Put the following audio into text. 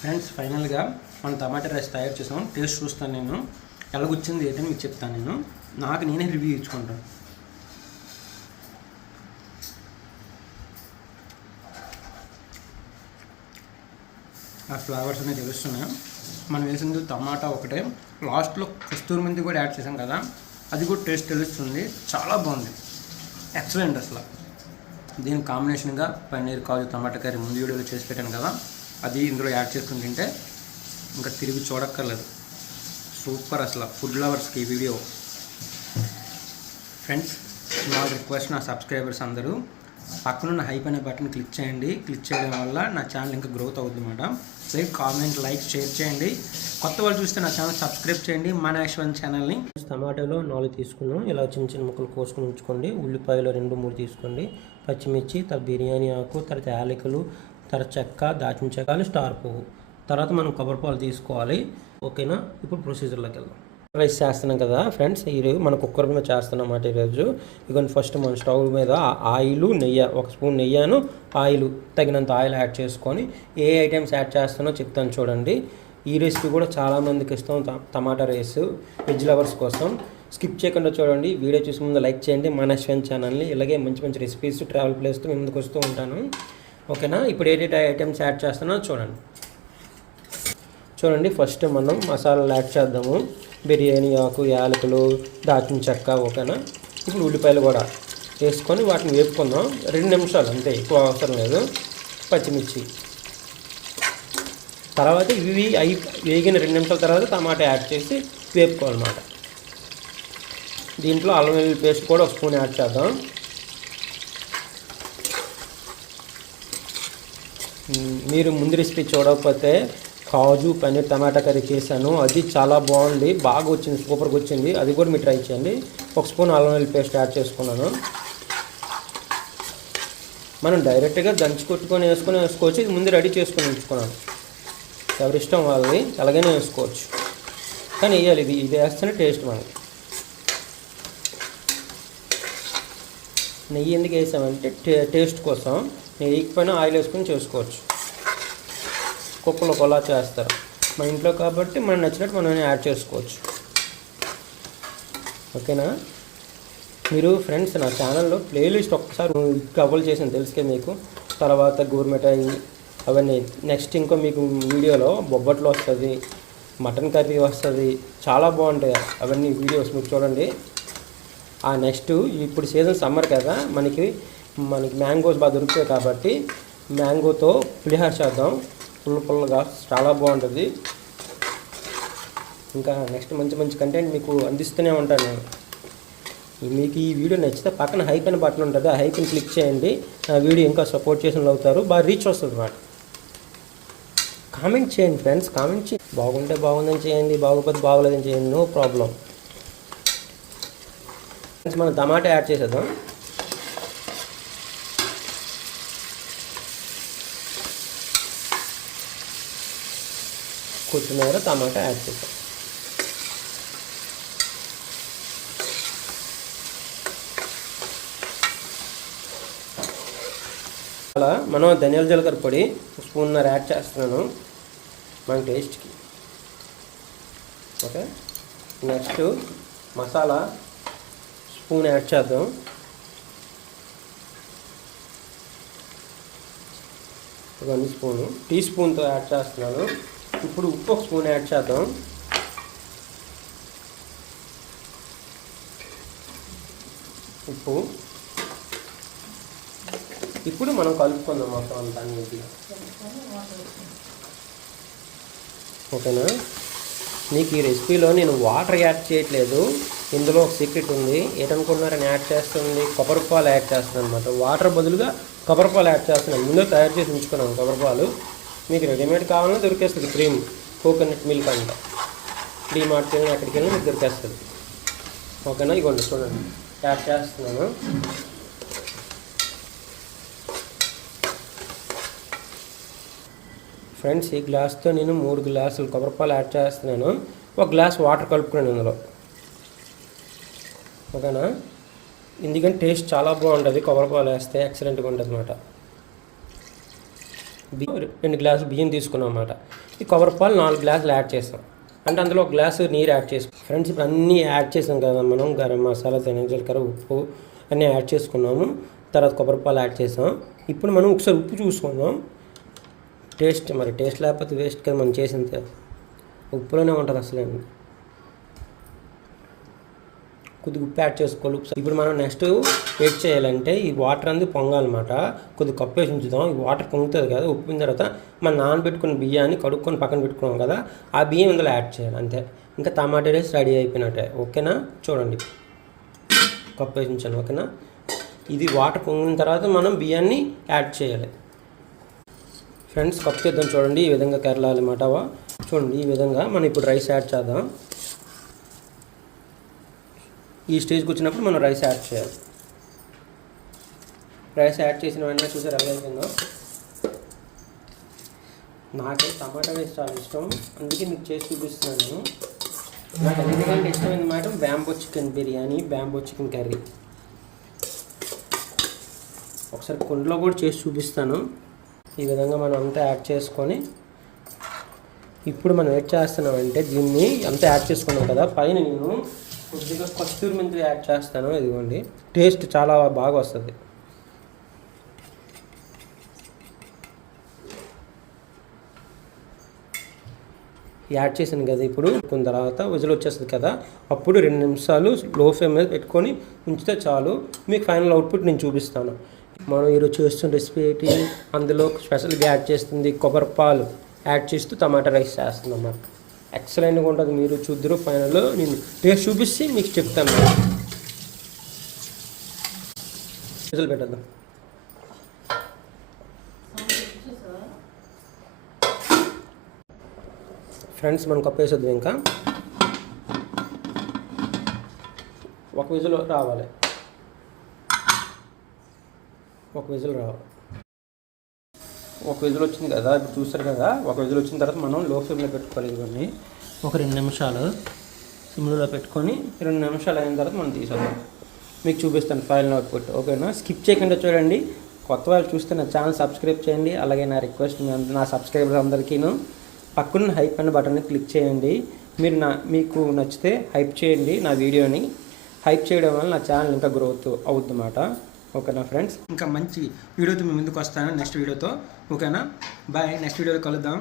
Friends ఫైనల్గా మనం టమాటా rice తయారు చేసాం. టేస్ట్ చూస్తాను నేను, ఎలాగొచ్చింది ఏంటని మీకు చెప్తాను. నేనే రివ్యూ ఇచ్చుకుంటాను. ఆ ఫ్లేవర్స్ అనేవి తెలుస్తున్నాయి. మనం వేసింది టమాటా ఒకటే, లాస్ట్లో కస్తూరి మెంతి కూడా యాడ్ చేసాం కదా, అది కూడా టేస్ట్ తెలుస్తుంది. చాలా బాగుంది, ఎక్సలెంట్. అసలు దీని కాంబినేషన్గా పన్నీర్ కాజు టమాటా కర్రీ ముందు వీడియోలో చేసి పెట్టాను కదా, అది ఇందులో యాడ్ చేసుకుని తింటే ఇంకా తిరిగి చూడక్కర్లేదు. సూపర్. అసలు ఫుడ్ లవర్స్కి ఈ వీడియో. ఫ్రెండ్స్, నా రిక్వెస్ట్, నా సబ్స్క్రైబర్స్ అందరూ పక్కనున్న హైప్ అనే బటన్ క్లిక్ చేయండి. క్లిక్ చేయడం వల్ల నా ఛానల్ ఇంకా గ్రోత్ అవుతుంది అన్నమాట. ప్లీజ్ కామెంట్, లైక్, షేర్ చేయండి. కొత్త వాళ్ళు చూస్తే నా ఛానల్ సబ్స్క్రైబ్ చేయండి, మన యశ్వంత్ ఛానల్ని. టమాటాలో 4 తీసుకున్నాం, ఇలా చిన్న చిన్న ముక్కలు కోసుకుని ఉంచుకోండి. ఉల్లిపాయలు 2-3 తీసుకోండి. పచ్చిమిర్చి, తర్వాత బిర్యానీ ఆకు, తర్వాత యాలకులు, తర్వాత చెక్క, దాచిన చెక్కలు, స్టార్ పువ్వు. తర్వాత మనం కొబ్బరిపాలు తీసుకోవాలి. ఓకేనా? ఇప్పుడు ప్రొసీజర్లోకి వెళ్దాం. రైస్ చేస్తున్నాం కదా ఫ్రెండ్స్, ఈరోజు మన కుక్కర్ మీద చేస్తున్నాం అన్నమాట. ఈరోజు ఇక ఫస్ట్ మన స్టవ్ మీద ఆయిల్, నెయ్యి, 1 స్పూన్ నెయ్యాను, ఆయిల్ తగినంత ఆయిల్ యాడ్ చేసుకొని ఏ ఐటమ్స్ యాడ్ చేస్తానో చెప్తాను చూడండి. ఈ రెసిపీ కూడా చాలామందికి ఇష్టం, టమాటా రైస్ వెజ్ లవర్స్ కోసం. స్కిప్ చేయకుండా చూడండి. వీడియో చూసే ముందు లైక్ చేయండి మన యశ్వంత్ ఛానల్ని. ఇలాగే మంచి మంచి రెసిపీస్, ట్రావెల్ ప్లేస్తో మేము ముందుకు వస్తూ ఉంటాను. ఓకేనా? ఇప్పుడు ఏ ఐటమ్స్ యాడ్ చేస్తానో చూడండి. ఫస్ట్ మనం మసాలాలు యాడ్ చేద్దాము. బిర్యానీ ఆకు, యాలకులు, దాచిన చెక్క. ఓకేనా? ఇప్పుడు ఉల్లిపాయలు కూడా వేసుకొని వాటిని వేపుకుందాం. 2 నిమిషాలు అంతే, ఎక్కువ అవసరం లేదు. పచ్చిమిర్చి తర్వాత ఇవి వేగిన 2 నిమిషాల తర్వాత టమాటా యాడ్ చేసి వేపుకోవాలన్నమాట. దీంట్లో అల్లం వెల్లుల్లి పేస్ట్ కూడా 1 స్పూన్ యాడ్ చేద్దాం. మీరు ముందు రెసిపీ చూడకపోతే కాజు పన్నీర్ టమాటా కర్రీ చేశాను, అది చాలా బాగుంది, బాగా వచ్చింది, సూపర్గా వచ్చింది. అది కూడా మీరు ట్రై చేయండి. 1 స్పూన్ అల్లం వెల్లుల్లి పేస్ట్ యాడ్ చేసుకున్నాను. మనం డైరెక్ట్గా దంచి కొట్టుకొని వేసుకోవచ్చు. ఇది ముందు రెడీ చేసుకొని ఉంచుకున్నాను. ఎవరిష్టం వాళ్ళది, అలాగనే వేసుకోవచ్చు, కానీ వేయాలి. ఇది వేస్తేనే టేస్ట్ మనకి. నెయ్యి ఎందుకు వేసామంటే టేస్ట్ కోసం. నెయ్యిపోయినా ఆయిల్ వేసుకొని చేసుకోవచ్చు. కుక్కలు ఒకలా చేస్తారు, మన ఇంట్లో కాబట్టి మనం నచ్చినట్టు మనం యాడ్ చేసుకోవచ్చు. ఓకేనా? మీరు ఫ్రెండ్స్ నా ఛానల్లో ప్లేలిస్ట్ ఒక్కసారి కవర్ చేసాను తెలుసుకే మీకు. తర్వాత గోర్మిఠాయి అవన్నీ. నెక్స్ట్ ఇంకో మీకు వీడియోలో బొబ్బట్లు వస్తుంది, మటన్ కర్రీ వస్తుంది, చాలా బాగుంటాయి అవన్నీ వీడియోస్, మీరు చూడండి. నెక్స్ట్ ఇప్పుడు సీజన్ సమ్మర్ కదా, మనకి మ్యాంగోస్ బాగా దొరుకుతాయి కాబట్టి మ్యాంగోతో పులిహోర చేద్దాం. పుల్లగా చాలా బాగుంటుంది. ఇంకా నెక్స్ట్ మంచి మంచి కంటెంట్ మీకు అందిస్తూనే ఉంటాను నేను. మీకు ఈ వీడియో నచ్చితే పక్కన హైప్ అనే బటన్ ఉంటుంది, ఆ హైప్ని క్లిక్ చేయండి. నా వీడియో ఇంకా సపోర్ట్ చేసిన వాళ్ళు అవుతారు, బాగా రీచ్ వస్తుంది అన్నమాట. కామెంట్ చేయండి ఫ్రెండ్స్, కామెంట్ చేయండి. బాగుంటే బాగుందని చేయండి, బాగోకపోతే బాగోలేదని చేయండి, నో ప్రాబ్లం. మనం టమాటా యాడ్ చేసేద్దాం. కొత్తిమీర, టమాటా యాడ్ చేద్దాం. అలా మనం ధనియాల జీలకర్ర పొడి 1 స్పూన్ యాడ్ చేస్తున్నాను మన టేస్ట్కి. Okay, next masala 1 spoon add చేద్దాం. ఒక 1 స్పూను టీ స్పూన్తో యాడ్ చేస్తున్నాను. ఇప్పుడు ఉప్పు 1 స్పూన్ యాడ్ చేద్దాం. ఉప్పు. ఇప్పుడు మనం కలుపుకుందాం మొత్తం అంతా నీట్గా. ఓకేనా? మీకు ఈ రెసిపీలో నేను వాటర్ యాడ్ చేయట్లేదు, ఇందులో ఒక సీక్రెట్ ఉంది. ఏంటనుకుంటున్నారని యాడ్ చేస్తుంది, కొబ్బరిపాలు యాడ్ చేస్తున్నాను అనమాట. వాటర్ బదులుగా కొబ్బరిపాలు యాడ్ చేస్తున్నాను. ముందే తయారు చేసి ఉంచుకున్నాను కొబ్బరిపాలు. మీకు రెడీమేడ్ కావాలన్నా దొరికేస్తుంది. క్రీమ్, కోకోనట్ మిల్క్ అంట, డీమార్ట్కి వెళ్ళినా ఎక్కడికి వెళ్ళినా మీకు దొరికేస్తుంది. ఓకేనా? ఇవ్వండి చూడండి, యాడ్ చేస్తున్నాను. ఫ్రెండ్స్, ఈ గ్లాస్తో నేను 3 గ్లాసులు కొబ్బరిపాలు యాడ్ చేస్తున్నాను. 1 గ్లాస్ వాటర్ కలుపుకున్నాను ఇందులో. ఓకేనా? ఎందుకంటే టేస్ట్ చాలా బాగుంటుంది, కొబ్బరిపాలు వేస్తే ఎక్సలెంట్గా ఉంటుంది అన్నమాట. 2 గ్లాసులు బియ్యం తీసుకున్నాం అన్నమాట. ఈ కొబ్బరి పాలు 4 గ్లాసులు యాడ్ చేస్తాం. అంటే అందులో 1 గ్లాసు నీరు యాడ్ చేసుకో ఫ్రెండ్స్. ఇప్పుడు అన్నీ యాడ్ చేసాం కదా మనం, గరం మసాలా, జీలకర్ర, ఉప్పు అన్నీ యాడ్ చేసుకున్నాము. తర్వాత కొబ్బరి పాలు యాడ్ చేసాం. ఇప్పుడు మనం ఒకసారి ఉప్పు చూసుకుందాం. టేస్ట్ లేకపోతే వేస్ట్ కదా మనం చేసింది. ఉప్పులోనే ఉంటుంది అసలు. కొద్దిగా ఉప్పు యాడ్ చేసుకోవాలి. ఇప్పుడు మనం నెక్స్ట్ వెయిట్ చేయాలంటే ఈ వాటర్ అనేది పొంగాలన్నమాట. కొద్దిగా కప్పు వేసి ఉంచుదాం. ఈ వాటర్ పొంగుతుంది కదా, ఉప్పిన తర్వాత మనం నానబెట్టుకున్న బియ్యాన్ని కడుక్కొని పక్కన పెట్టుకున్నాం కదా, ఆ బియ్యం ఇందులో యాడ్ చేయాలి. అంతే, ఇంకా టమాటా రైస్ రెడీ అయిపోయినట్టే. ఓకేనా, చూడండి కప్పు వేసి ఉంచాను. ఓకేనా, ఇది వాటర్ పొంగిన తర్వాత మనం బియ్యాన్ని యాడ్ చేయాలి. ఫ్రెండ్స్ కప్పు తీద్దాం. చూడండి ఈ విధంగా కరలాలి అన్నమాట. చూడండి ఈ విధంగా మనం ఇప్పుడు రైస్ యాడ్ చేద్దాం. ఈ స్టేజ్కి వచ్చినప్పుడు మనం రైస్ యాడ్ చేయాలి. రైస్ యాడ్ చేసిన వెంటనే చూసారు ఎలా అయిపోయిందో. నాకైతే టమాటా రైస్ చాలా ఇష్టం, అందుకే మీకు చేసి చూపిస్తున్నాను నేను. నాకు ఎందుకంటే ఇష్టమైన మాట bamboo chicken biryani, bamboo chicken curry. ఒకసారి కుండలో కూడా చేసి చూపిస్తాను. ఈ విధంగా మనం అంతా యాడ్ చేసుకొని ఇప్పుడు మనం ఏం చేస్తున్నామంటే దీన్ని అంతా యాడ్ చేసుకున్నాం కదా, పైన నేను కొద్దిగా కస్తూరి మెంతి యాడ్ చేస్తాను. ఇదిగోండి, టేస్ట్ చాలా బాగా వస్తుంది. యాడ్ చేసాను కదా, ఇప్పుడు కొన్ని తర్వాత విజిల్ వచ్చేస్తుంది కదా, అప్పుడు 2 నిమిషాలు లో ఫ్లేమ్ మీద పెట్టుకొని ఉంచితే చాలు. మీకు ఫైనల్ అవుట్పుట్ నేను చూపిస్తాను. మనం ఈరోజు చేస్తున్న రెసిపీ ఏంటి, అందులో స్పెషల్గా యాడ్ చేస్తుంది కొబ్బరి పాలు యాడ్ చేస్తూ టమాటా రైస్ చేస్తుంది అన్నమాట. ఎక్సలెంట్గా ఉంటుంది. మీరు చూద్దరు. ఫైనల్లో నేను టేస్ట్ చూపిస్తే మీకు చెప్తాను. విజిల్ పెట్టేద్దాం. ఫ్రెండ్స్ మనం కప్పు వేసేద్దాం. ఇంకా ఒక విజిల్ రావాలి. ఒక విజిల్ వచ్చింది కదా, ఇప్పుడు చూస్తారు కదా. ఒక విజిల్ వచ్చిన తర్వాత మనం లో ఫ్లేమ్లో పెట్టుకోవాలి. ఇవన్నీ ఒక 2 నిమిషాలు సిమ్లో పెట్టుకొని 2 నిమిషాలు అయిన తర్వాత మనం తీసేద్దాం. మీకు చూపిస్తాను ఫైనల్ అవుట్పుట్. ఓకేనా, స్కిప్ చేయకుండా చూడండి. కొత్త వాళ్ళు చూస్తే నా ఛానల్ సబ్స్క్రైబ్ చేయండి. అలాగే నా రిక్వెస్ట్ నా సబ్స్క్రైబర్స్ అందరికీను పక్కన హైప్ అనే బటన్ని క్లిక్ చేయండి. మీకు నచ్చితే హైప్ చేయండి. నా వీడియోని హైప్ చేయడం వల్ల నా ఛానల్ ఇంకా గ్రోత్ అవుతుందన్నమాట. ఓకేనా ఫ్రెండ్స్, ఇంకా మంచి వీడియోతో మీ ముందుకు వస్తాను నెక్స్ట్ వీడియోతో. ఓకేనా, బాయ్. నెక్స్ట్ వీడియోలో కలుద్దాం.